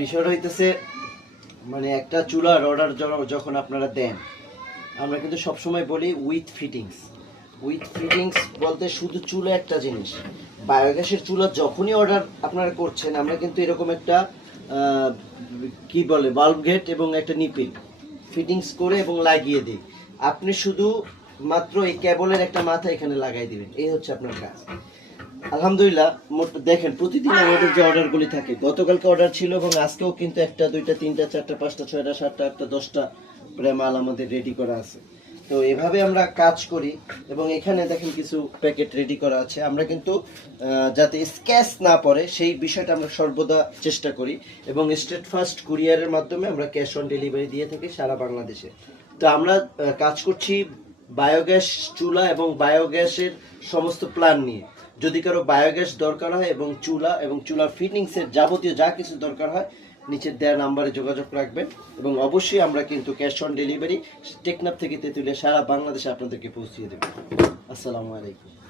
বিষয়টা হইতেছে মানে একটা চুলার অর্ডার যখন আপনারা দেন, আমরা কিন্তু সবসময় বলি উইথ ফিটিংস উইথ ফিটিংস বলতে শুধু চুলা একটা জিনিস। বায়োগ্যাসের চুলা যখনই অর্ডার আপনারা করছেন, আমরা কিন্তু এরকম একটা কি বলে বাল্ব গেট এবং একটা নিপিল ফিটিংস করে এবং লাগিয়ে দিই। আপনি শুধু মাত্র এই কেবলের একটা মাথা এখানে লাগাই দিবেন। এই হচ্ছে আপনার কাজ। আলহামদুলিল্লাহ, মোট- দেখেন প্রতিদিন আমাদের যে অর্ডারগুলি থাকে, গতকালকে অর্ডার ছিল এবং আজকেও কিন্তু একটা, দুইটা, তিনটা, চারটা, পাঁচটা, ছয়টা, সাতটা, আটটা, দশটা প্রায় মাল আমাদের রেডি করা আছে। তো এভাবে আমরা কাজ করি এবং এখানে দেখেন কিছু প্যাকেট রেডি করা আছে। আমরা কিন্তু যাতে স্ক্যাচ না পড়ে, সেই বিষয়টা আমরা সর্বদা চেষ্টা করি এবং স্টেট ফার্স্ট কুরিয়ারের মাধ্যমে আমরা ক্যাশ অন ডেলিভারি দিয়ে থাকি সারা বাংলাদেশে। তো আমরা কাজ করছি বায়োগ্যাস চুলা এবং বায়োগ্যাসের সমস্ত প্ল্যান নিয়ে। যদি কারও বায়োগ্যাস দরকার হয় এবং চুলা এবং চুলার ফিটিংসের যাবতীয় যা কিছু দরকার হয়, নিচের দেওয়া নাম্বারে যোগাযোগ রাখবেন এবং অবশ্যই আমরা কিন্তু ক্যাশ অন ডেলিভারি টেকনাপ থেকে তেঁতুলিয়া সারা বাংলাদেশে আপনাদেরকে পৌঁছিয়ে দেবো। আসসালামু আলাইকুম।